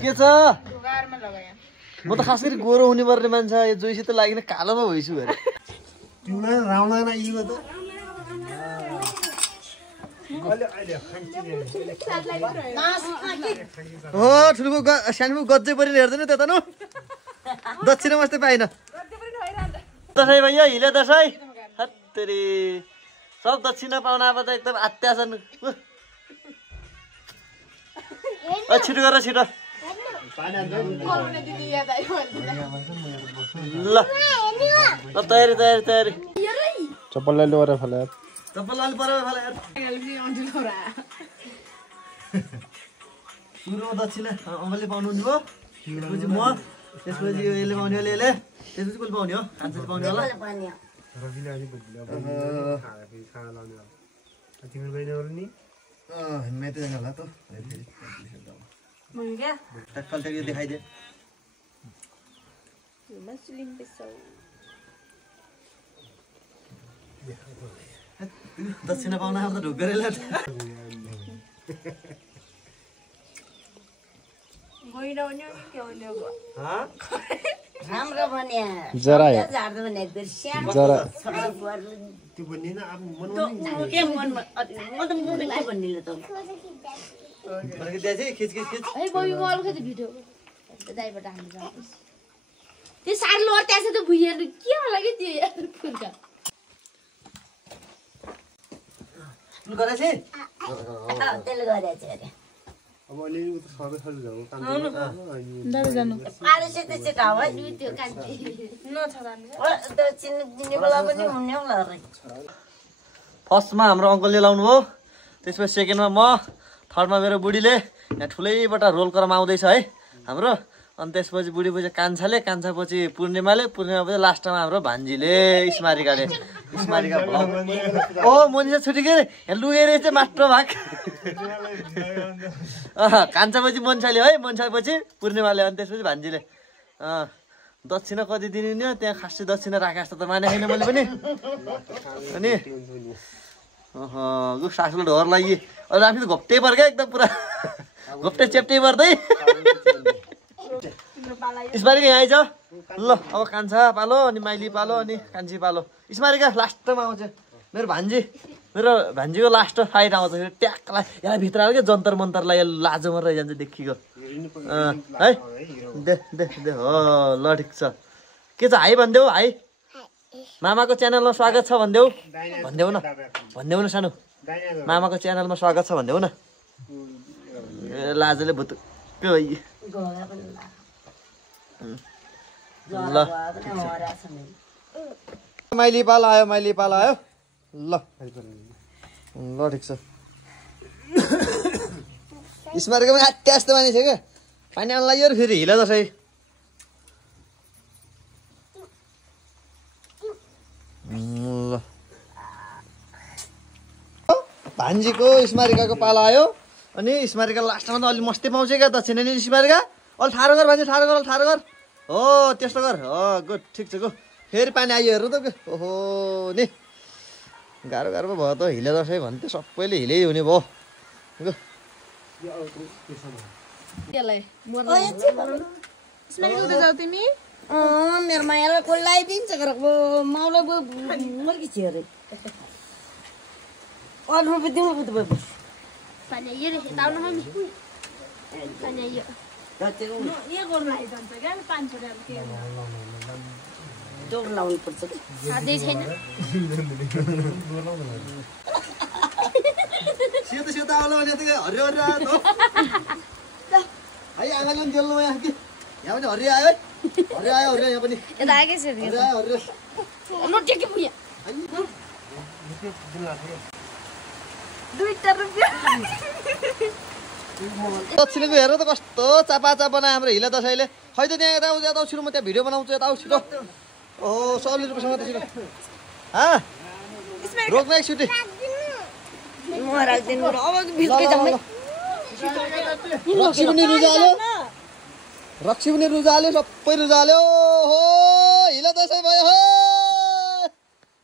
के छ म त खास गरी गोरो हुने पर्ने मान्छे यो जोइसित लागिन कालोमा भइसु अरे तिमीलाई राउना नइगयो त हो ठुलो सानो गज्जै परि हेर्दैन त्यता न दक्षिण मात्रै पाइन दसैँ भइयो हिले दसैँ हत्तेरी सब दक्षिण पाउन अब त एकदम आत्या छन् छिटो गर छिटो ल तयारी तयारी तयारी चप्पल ले लो रे फले चप्पल लानु पर्यो फले सुरुमा दक्षिण अमलले पाउनुहुन्छ भयो त्यसपछि म त्यसपछि यसले पाउने हो यसले त्यसपछि कसले पाउने हो कान्छाले पाउने होला मैं तो जाने वाला तो टक्कल तक ये दिखाई दे दक्षिण पाउन अब त ढुक गरेला राम्रो बन्या जरा झार्दै बन्या दर्श्याम जरा त्यो भन्ने न अब मन के मन म त मुभी के भन्नेले त फरक दिया चाहिँ खिच खिच खिच ए बबी म अलगै भिडियो दाइबाट हामी जान्छ त्यो साडी लोर त्यहाँ चाहिँ भुइएर के होला के त्यो फुर्का लु गरे छै त्यसले गरेछ अरे अब अलि उता सबै सबै जाऊ काम आले चाहिँ त्यसै खावा त्यो कान्छी त चिन्न दिने बेला पनि हुने होला रे फर्स्टमा हाम्रो अङ्कलले लाउनु हो त्यसपछि सेकेन्डमा म थर्डमा मेरो बुढीले यहाँ ठुलैबाट रोल क्रम आउँदैछ है हाम्रो अनि त्यसपछि बुढीपछि कान्छाले कान्छापछि पूर्णिमाले पूर्णिमापछि लास्टमा हाम्रो भान्जीले स्मारिकाले स्मारिका ओ मनिषा छुटी के यहाँ लुगेर चाहिँ मात्र भाग कान्छापछि मन्छाले है मन्छापछि पूर्णिमाले अनि त्यसपछि भान्जीले दक्षिणा कति दिने नि त्यहाँ खासै दक्षिणा राखे जस्तो त माने छैन मैले पनि अनि सासुले ढोर लागि अहिले आफै घोप्टे पर्छ क्या एकदम पुरा घोप्टे चेप्टे पर्दै स्मारिका यहाँ आइज ल अब कान्छा पालो अनि माइली पालो अनि कान्छी पालो स्मारिका लास्टमा आउँछ मेरो भान्जीको लास्ट फाइट आउँछ ट्याकलाई यहाँ भित्र आयो क्या जन्तर मन्तरलाई लाजोमा रहिजान्छ देखिको है दे दे दे हो ल ठिक छ के छ हाई भनिदेऊ हाई मामाको च्यानलमा स्वागत छ भनिदेऊ न सानो मामाको च्यानलमा स्वागत छ भनिदेऊ न लाजले भुतुक्क भइ ल माइली पाल आयो ल ल ठिक छ स्मारकमा आत्या जस्तो मानिस क्या पानी आउनु लाग्यो फेरि हिलो दसैँ ल भान्जीको स्मारिकाको पाला आयो अनि स्मारिका लास्टमा त अलि मस्तै पाउँछ क्या दक्षिण नि स्मारिका अलि ठाडो गर भान्जी ठाडो गर हो त्यस्तो गर हो गुड ठिक छ गो फेरि पानी आयो हेर्नु त ओहो नि गाह्रो पो भयो त हिले दसैँ भन्थ्यो सबैले हिलै हुने भयो गो मेरो मायालाई कसलाई दिन्छ माउला मर्की थियो अरे अरू रुपियाँ दिउँ उता भयो जोड लाउनु पर्छ सेतो आउला भने त हरियो है आमाले पनि देल्नु यहाँ कि यहाँ पनि हरियो आयो यहाँ पनि यता आएकै छ दक्षिणको हेर त कस्तो चापा बनायो हाम्रो हिला दसैँले खै त त्यहाँ यता छिटो म त्यहाँ भिडियो बनाउँछु यता छिटो ओहो सबले रूपसँग त छिटो रोक्न एकचोटि रक्सी पनि रुजाल्यो सबै रुजाल्यो हो हिला दसैँ भयो हो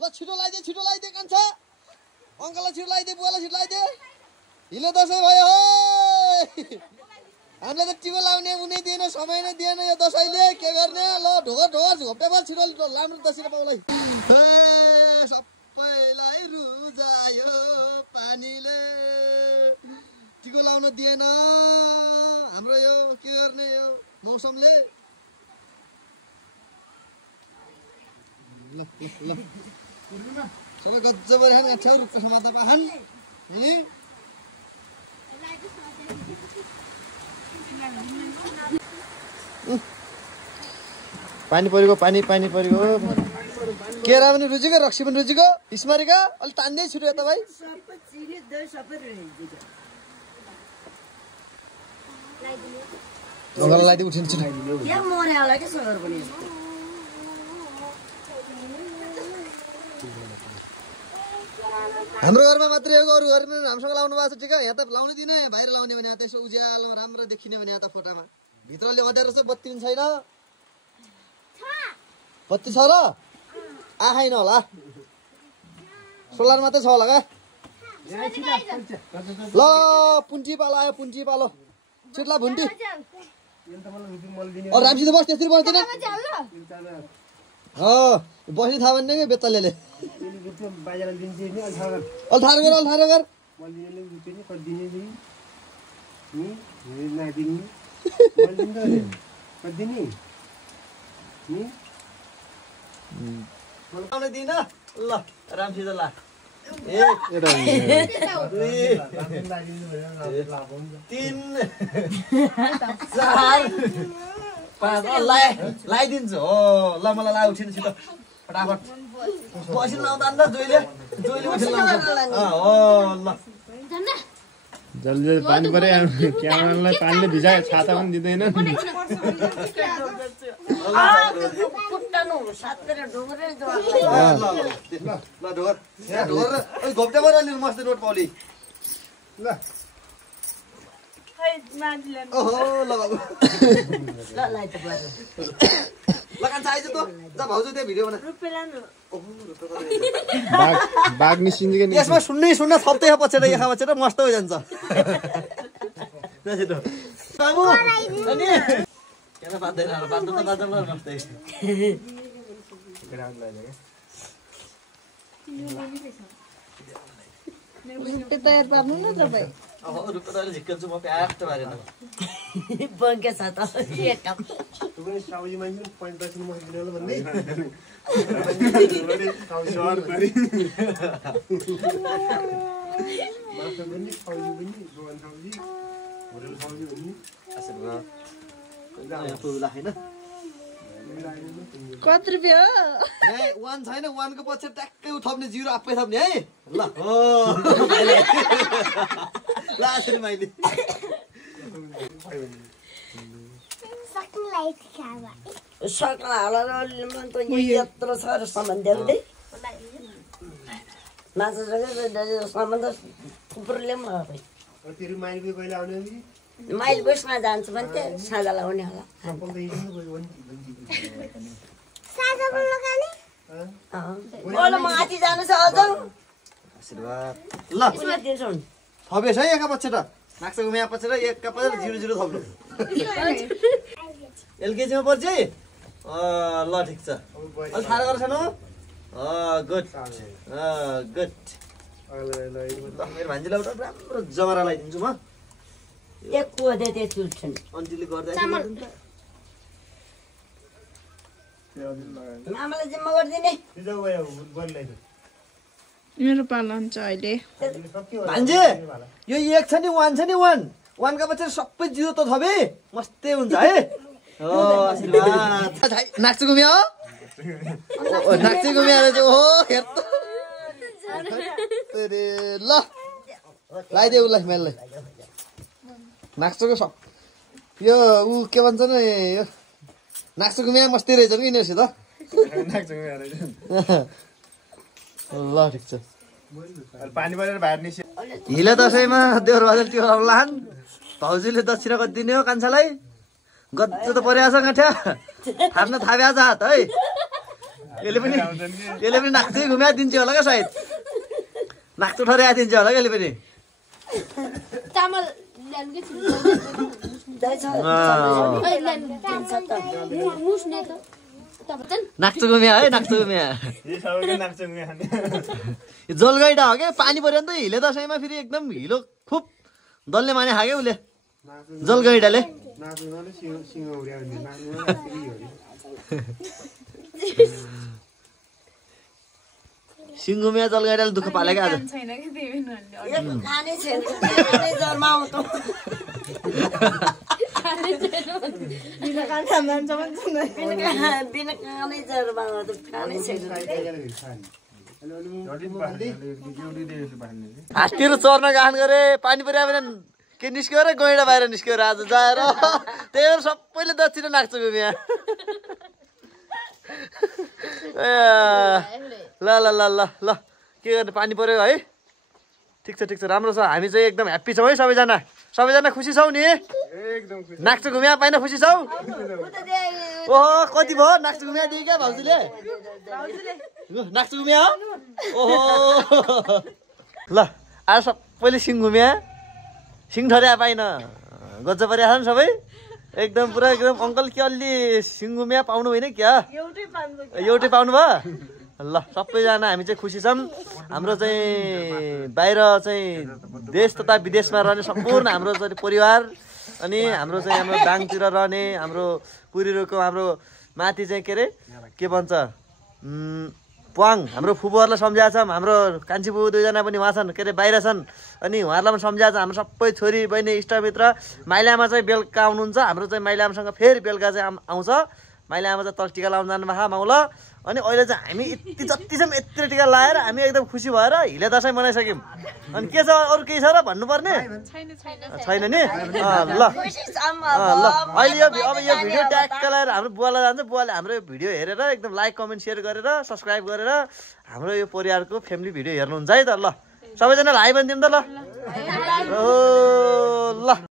ल छिटो लगाइदिए कान्छा अङ्कललाई छिटो लगाइदिए बुवालाई छिटो लगाइदिए हिलो दसैँ भयो हो हामीलाई त टिको लाउने उनी दिएन समय नै दिएन यो दसैँले के गर्ने ल ढोगर ढोगर झोप्टेबल छिटो राम्रो दसैँ पाउलाई सबैलाई रुजायो पानीले टिको लाउन दिएन हाम्रो यो के गर्ने यो मौसमले ल ल सबै गजब खान अच्छा रुपे समाता पाहन नि पानी परेको पानी परेको केरा पनि रुचेको रक्सी पनि रुचेको स्मारिका अलि तान्दै छिटो यता भाइ लगाइदियो उठिन्छ हाम्रो घरमा मात्रै हो अरू घरमा हामीसँग लाउनु भएको छ ठिक यहाँ त लाउनु दिने बाहिर लाउने भने यहाँ त यसो उज्यालोमा राम्रो देखिने भने यहाँ त फोटामा भित्रले अँध्यारो छ बत्ती पनि छैन बत्ती छ र आएन होला सोलर मात्रै छ होला क्या ल पुन्टी पालो आयो पुन्टी पालो छिट्ला भुन्टी रामसित बस त्यसरी बस्दैन बस्ने थाहा भन्ने कि बेतलेले अल्थारो गर दिन ल रामसित ला तीन चार पाँच लगाइदिन्छु हो ल मलाई ला उठिनु छिटो फटाफट बसिन लाउँदा अन्त जोइले उठिन हो ल जल्दी पानी परे क्यामेरालाई पानीले भिजायो छाता पनि दिँदैन घोप्टेबाट अलि मस्त रोड पाउली ओहो ल बाबु ल कान्छ आइज त जा भाउजू त्यहाँ भिडियो बना बाघ निस्किन्छ कि यसमा सुन्न थप्दै पछेर यहाँ पछेर मस्त भइजान्छ बाबु अनि किन बाँध्दैन बाँध्नु त बाँध्नु मस्तै तयार पार्नु न तपाईँ अब रुपे त झिक्कन्छु म प्याट पारेन बङ्के छ त कति रुपियाँ हो वान छैन वानको पछि ट्याक्कै थप्ने जिरो आफै थप्ने है ल हो ल आश्री माइली सक्ला होला त यत्रो छ सामान देख्दै माछा सामान त थुप्रो ल्याउँ माइल बसमा जान्छु भने चाहिँ साझा लाउने होला म माथि जानु छ अझ आशीर्वाद ल थपेछ है एका पछि त नाक्सको यहाँ पछि र एका पछि जिरो जिरो थप्नु एलकेजीमा पर्छ है ल ठिक छ अलि थाहा गरेर छैन गुड गुड मेरो भान्जीलाई एउटा राम्रो जमरा लगाइदिन्छु म एक कुवा दे त्यति उठ्छन् अन्तिले गर्दा आमालाई जिम्मा गरिदिने मेरो पालन छ अहिले भान्जे यो एक छ नि वान वानका पछि सबै जिरो त थपे मस्तै हुन्छ है नाक्छु घुम्यो नाक्छु घुम्यो हो हेर त ल लगाइदियो उसलाई मेललाई नाक्चोको सब यो ऊ के भन्छ नि यो नाक्चोको म्या मस्तै रहेछ नि यिनीहरूसित ल ठिक छ पानी परेर बाहिर निस्क्यो हिलो दसैँमा देउर बजार त्यो लान भाउजूले दक्षिणा कति दिने हो कान्छालाई गज्जो त परिरहेछ गाँठ्या थाप्न थाप्या आज हात है यसले पनि नाक्चै घुम्या दिन्छ होला क्या सायद नाक्चो ठर्या दिन्छ होला क्या यसले पनि चामल ल्याउनुकै नाक्चुकुमिया है नाक्चुकुमिया जलगैडा हो क्या पानी पऱ्यो नि त हिले दसैँमा फेरि एकदम हिलो खुब दल्ने माने खायो उसले जलगैडाले सिङ्गुमिया जलगैडाले दुःख पालेको आज खाने छैन खाने जर्माउँथ्यो बिना खाने जर्माउँथ्यो खाने छैन हात्तीहरू चर्न गहन गरे पानी पऱ्यो भने के निस्क्यो र गैडा बाहिर निस्क्यो र आज जाएर त्यही भएर सबैले दक्षिण नाक्छ घुमिया ल ल ल ल ल के गर्ने पानी पऱ्यो है ठिक छ राम्रो छ हामी चाहिँ एकदम ह्याप्पी छौँ है सबैजना खुसी छौ नि नाक्छ घुमिया पाइन खुसी छौ ओहो कति भयो नाक्छ घुमिया दिए क्या भाउजूले नाक्छ घुमिया ओहो ल आज सबैले सिङ घुमिया सिङ ठर्या पाइन गज्जा परेको छ नि सबै एकदम पुरा एकदम अङ्कल के अलि सिङ घुमिया पाउनु होइन क्या एउटै पाउनु भयो ल सबैजना हामी चाहिँ खुसी छौँ हाम्रो चाहिँ बाहिर चाहिँ देश तथा विदेशमा रहने सम्पूर्ण हाम्रो चाहिँ परिवार अनि हाम्रो चाहिँ हाम्रो दाङतिर रहने हाम्रो पुरीहरूको हाम्रो माथि चाहिँ के अरे के भन्छ प्वाङ हाम्रो फुपूहरूलाई सम्झाएको छौँ हाम्रो कान्छी फुपू दुईजना पनि उहाँ छन् के अरे बाहिर छन् अनि उहाँहरूलाई पनि सम्झाएको छ हाम्रो सबै छोरी बहिनी इष्टमित्र माइलामा चाहिँ बेलुका आउनुहुन्छ हाम्रो चाहिँ माइलामासँग फेरि बेलुका चाहिँ आउँछ माइलामा चाहिँ तल टिका लाउनु जानुभएको माउल अनि अहिले चाहिँ हामी यति जति छौँ यति टिका लाएर हामी एकदम खुसी भएर हिले दसैँ मनाइसक्यौँ अनि के छ अरू केही छ र भन्नुपर्ने छैन नि ल अहिले अब यो भिडियो ट्याग लगाएर हाम्रो बुवालाई जान्छ बुवाले हाम्रो भिडियो हेरेर एकदम लाइक कमेन्ट सेयर गरेर सब्सक्राइब गरेर हाम्रो यो परिवारको फ्यामिली भिडियो हेर्नुहुन्छ है त ल सबैजना हाई भनिदिउँ त ल ल